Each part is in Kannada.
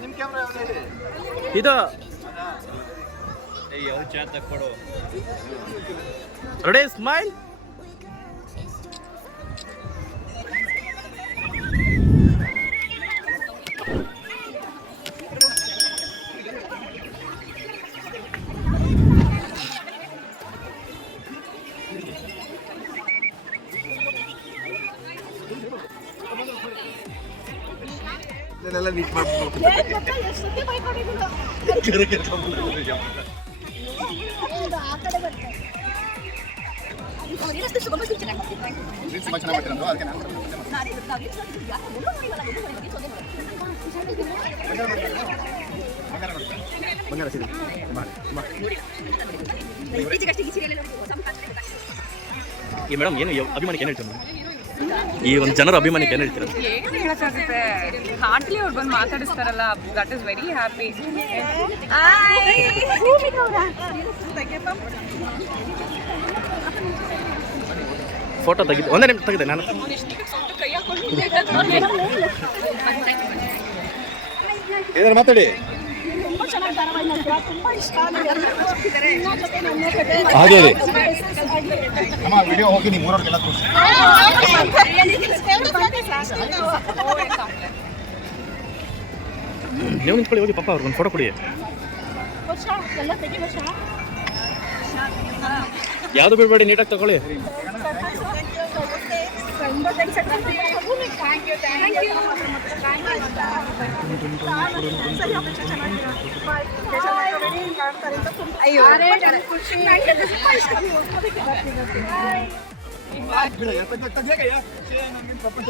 ನಿಮ್ ಕ್ಯಾಮ್ರಾ ಯಾವ್ದು ಹೇಳಿ ಇದು. ಅಯ್ಯೋ ಚಾತ ಕೊಡು ರೆಡಿ ಸ್ಮೈಲ್ ಇದನ್ನೆಲ್ಲ ಮೀಟ್ ಅದಕ್ಕೆ ನಾನು ಬಂಗಾರ ಬಾ ಈ ಮೇಡಮ್ ಏನು ಅಭಿಮಾನಕ್ಕೆ ಏನು ಹೇಳ್ತೀರಾ madam? ಈ ಒಂದು ಜನರ ಅಭಿಮಾನಕ್ಕೆ ಏನು ಹೇಳ್ತೀರಾ? ಏನು ಹೇಳಕ್ಕಾಗುತ್ತೆ? ಹಾರ್ಟ್ಲಿ ಅವ್ರು ಬಂದು ಮಾತಾಡಿಸ್ತಾರಲ್ಲ that is very happy photo ತೆಗಿದ್ದೆ ಒಂದೇ ನಿಮಿಷ ತೆಗೆದೆ ನಾನು. ಹೇಳಿ ಅಮ್ಮ ವಿಡಿಯೋ ಹೋಗಿ ನೀವು ಮೂರವ್ರಿಗೆಲ್ಲ ತೋರಿಸಿ. ನೀವು ನಿಂತ್ಕೊಳ್ಳಿ ಹೋಗಿ ಪಾಪ ಅವ್ರಿಗೆ ಒಂದು ಫೋಟೋ ಕೊಡಿ. ಯಾವುದು ಬಿಡಬೇಡಿ ನೀಟಾಗಿ ತಗೊಳ್ಳಿ. नंबर देख सकते हैं थैंक यू थैंक यू ಅಯ್ಯೋ ಖುಷಿ ಪ್ರಪಂಚ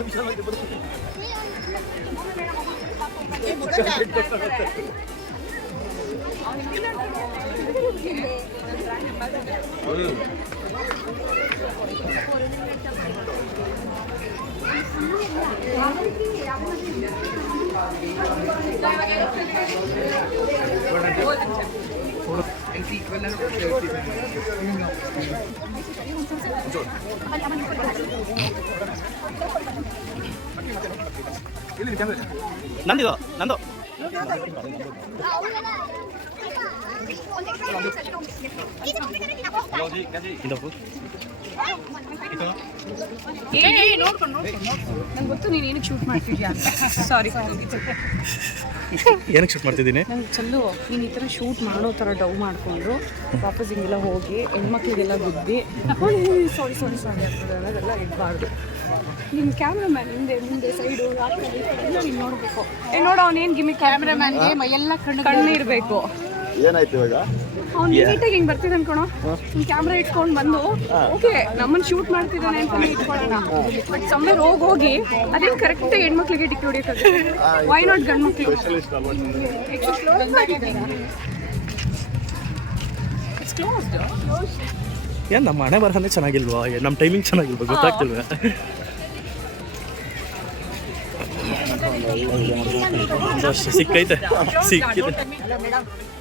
ನಂದಿದು ನಂದು ಇದಪ್ಪು ನಂಗೆ ಗೊತ್ತು ನೀನು ಏನಕ್ಕೆ ಶೂಟ್ ಮಾಡ್ತಿದ್ಯಾ ಸಾರಿ ಏನಕ್ಕೆ ಶೂಟ್ ಮಾಡ್ತಿದ್ದೀನಿ? ನಂಗೆ ಚಲ್ಲು ನೀನು ಈ ಥರ ಶೂಟ್ ಮಾಡೋ ಥರ ಡವ್ ಮಾಡಿಕೊಂಡು ವಾಪಸ್ ಹಿಂಗೆಲ್ಲ ಹೋಗಿ ಹೆಣ್ಮಕ್ಳಿಗೆಲ್ಲ ಗುದ್ದಿ. ಸಾರಿ ಸಾರಿ ಸಾರಿ ಆಗ್ತದೆ ಅನ್ನೋದೆಲ್ಲ ಇರಬಾರ್ದು ನಿಮ್ಮ ಕ್ಯಾಮ್ರಾಮ್ಯಾನ್ ಹಿಂದೆ ಮುಂದೆ ಸೈಡು ನೀನು ನೋಡಬೇಕು. ಏ ನೋಡು ಅವ್ನೇನು ಗಿಮ್ಮಿ ಕ್ಯಾಮ್ರಾಮ್ಯಾನ್ಗೆ ಎಲ್ಲ ಕಣ್ಣು ಕಣ್ಣು ಇರಬೇಕು. ಏನಾಯ್ತು ಇವಾಗ? ಅವ್ನು ನೀಟಾಗಿ ಹಿಂಗೆ ಬರ್ತಿದ್ದ ಅನ್ಕೋಣ ಹಿಂಗೆ ಕ್ಯಾಮ್ರಾ ಇಟ್ಕೊಂಡು ಬಂದು ಓಕೆ ನಮ್ಮನ್ನ ಶೂಟ್ ಮಾಡ್ತಿದ್ದಾನೆ ಅಂತ ಇಟ್ಕೊಳ್ಳೋಣ. ಬಟ್ ಸಮ್ವೇರ್ ಹೋಗಿ ಹೋಗಿ ಅದೇನು ಕರೆಕ್ಟ್ ಹೆಣ್ಮಕ್ಳಿಗೆ ಡಿಕ್ಕಿ ಹೊಡಿಯೋಕ್ಕಾಗುತ್ತೆ ವೈ ನಾಟ್ ಗಂಡು ಮಕ್ಳು ಇಟ್ಸ್ ಕ್ಲೋಸ್ಡ್ ಏನು ನಮ್ಮ ಹಣೆ ಬರಹನೆ ಚೆನ್ನಾಗಿಲ್ವಾ? ನಮ್ಮ ಟೈಮಿಂಗ್ ಚೆನ್ನಾಗಿಲ್ವಾ? ಗೊತ್ತಾಗ್ತಿಲ್ವಾ ಸಿಕ್ಕೈತೆ. ಸಿಕ್ಕಿದೆ.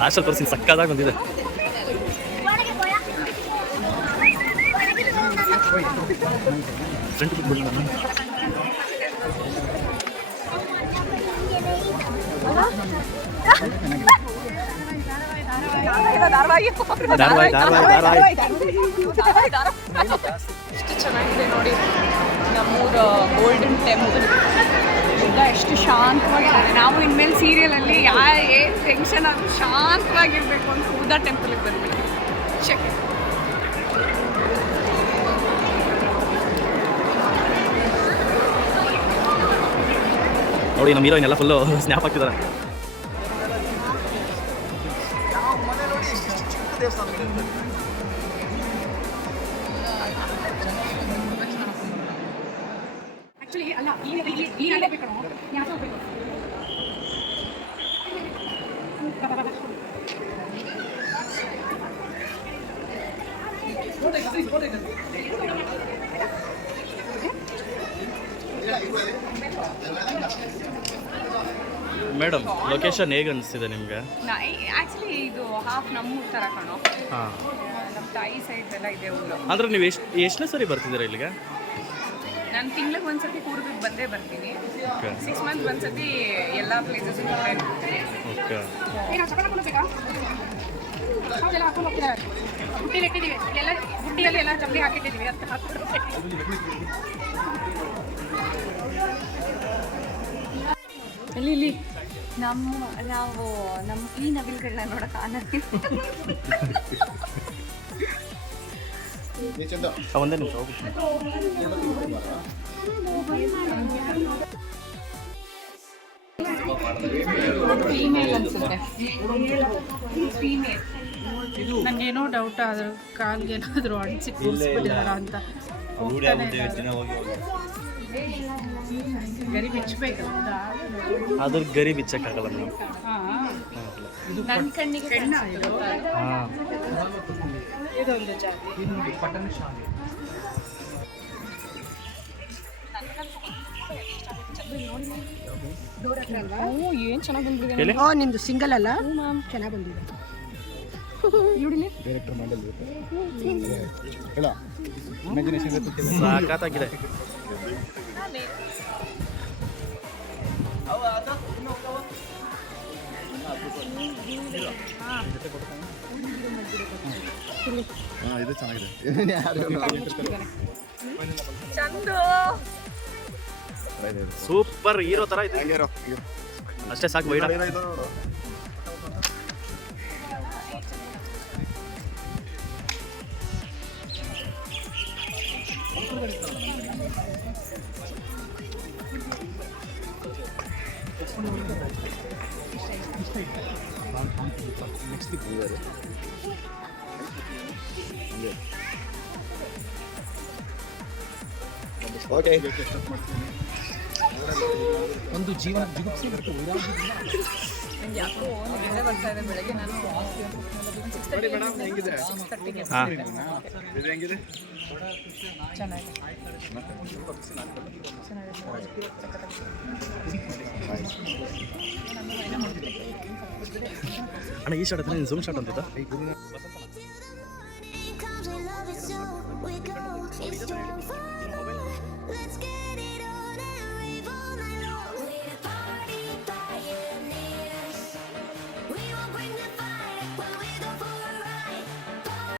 ಲಾಸ್ಟಲ್ಲಿ ತೋರಿಸಿ ಸಕ್ಕದಾಗ ಬಂದಿದೆ. ಫ್ರಂಟ್ ಬಿಟ್ಬಿಡೋಣ ಎಷ್ಟು ಚೆನ್ನಾಗಿದೆ ನೋಡಿ. ನಮ್ಮೂರ ಗೋಲ್ಡನ್ ಟೆಂಪಲ್ ಎಲ್ಲ ಎಷ್ಟು ಶಾಂತವಾಗಿದ್ದಾರೆ ನಾವು ಇನ್ಮೇಲೆ ಸೀರಿಯಲಲ್ಲಿ ಯಾ ಏನು ಟೆನ್ಷನ್ ಆದರೂ ಶಾಂತವಾಗಿರ್ಬೇಕು ಅಂತ ಉದಾ ಟೆಂಪಲ್ಗೆ ಬಂದ್ಬಿಟ್ಟು. ಚೆಕ್ ನೋಡಿ ನಮ್ಮ ಹೀರೋಯಿನ್ ಎಲ್ಲ ಫುಲ್ಲು ಸ್ನ್ಯಾಪ್ ಆಗ್ತಿದ್ದಾರೆ ಆಕ್ಚುಲಿ ಅಲ್ಲ ಇಲ್ಲಿ ಇಲ್ಲಿ ಈ ಅಲ್ಲೇ ಬೇಕು ಯಾವ ಹೋಗ್ಬೇಕು ಮೇಡಮ್ ಲೊಕೇಶನ್ ಹೇಗೆ ಅನಿಸ್ತಿದೆ ನಿಮಗೆ? ಆ್ಯಕ್ಚುಲಿ ಇದು ಹಾಫ್ ನಮ್ಮೂರು ಥರ ಕಣೋ. ಹಾಂ. ನಮ್ಮ ತಾಯಿ ಸೈಡ್ ಎಲ್ಲ ಇದೆ ಊರು. ಅಂದರೆ ನೀವು ಎಷ್ಟು ಎಷ್ಟನೇ ಸರಿ ಬರ್ತಿದ್ದೀರಾ ಇಲ್ಲಿಗೆ? ನಾನು ತಿಂಗ್ಳಿಗೆ ಒಂದ್ಸತಿ ಕೂರ್ಗೆ ಬಂದೇ ಬರ್ತೀನಿ. ಸಿಕ್ಸ್ ಮಂತ್ ಒಂದ್ಸತಿ ಎಲ್ಲ ಪ್ಲೇಸಸ್ ಓಕೆ ಬುಟ್ಟಿಲಿ ಇಟ್ಟಿದ್ದೀವಿ ಎಲ್ಲ ಬುಟ್ಟಿಯಲ್ಲಿ ಎಲ್ಲ ಚಪ್ಪಲಿ ಹಾಕಿಟ್ಟಿದ್ದೀವಿ ಅಂತ ಅಲ್ಲಿ ಇಲ್ಲಿ. ನಮ್ಮ ನಾವು ನಮ್ಮ ಈ ನವಿಲ್ಗಳನ್ನ ನೋಡಕ್ಕೆ ಆನಂದ ಒಂದೇ ನಿಮಿಷ ಫೀಮೇಲ್ ಅನ್ಸುತ್ತೆ. ಫೀಮೇಲ್ ನನಗೇನೋ ಡೌಟ್ ಆದ್ರು ಕಾಲ್ಗೆ ಏನಾದರೂ ಅಣಿಸಿ ಕೂರಿಸ್ಬಿಟ್ಟಿದಾರ ಅಂತ. ಹೋಗ್ತಾನೆ ಗರಿ ಬಿಚ್ಚಬೇಕಲ್ಲ ಅದ್ರ ಗರಿ ಬಿಚ್ಚಕ್ಕಾಗಲ್ಲ ಮೇಡಮ್. ನನ್ನ ಕಣ್ಣಿಗೆ ಕಣ್ಣ ಇದು ಇದೊಂದು ಜಾತಿ. ಏನು ಚೆನ್ನಾಗಿ ಬಂದಿದೆ ಓ ನಿಂದು ಸಿಂಗಲ್ ಅಲ್ಲ? ಚೆನ್ನಾಗಿ ಬಂದಿದೆ. ಡೈರೆಕ್ಟರ್ ಮಾಡಲ್ ಹೇಳ. ಇಮ್ಯಾಜಿನೇಷನ್ ಸಾಕಾಗಿದೆ ಹಾಂ ಇದು ಚೆನ್ನಾಗಿದೆ. ಯಾರು ಚಂದು ಸೂಪರ್ ಹೀರೋ ತರ ಇದೆ. ಅಷ್ಟೇ ಸಾಕು ಬೈಡ ಒಂದು ಜೀವನ ಜಿಗುಪ್ಸೆ ಯಾಕೋ ನಿದ್ದೆ ಬರ್ತಾ ಇದೆ ಬೆಳಗ್ಗೆ ನಾನು ಹಾಂ. ಇದು ಹೆಂಗಿದೆ? ಚೆನ್ನಾಗಿ ಅಣ್ಣ ಈ ಶಾಟ್ ಹತ್ರ ಝೂಮ್ ಶಾಟ್ ಅಂತಿದ್ದ Let's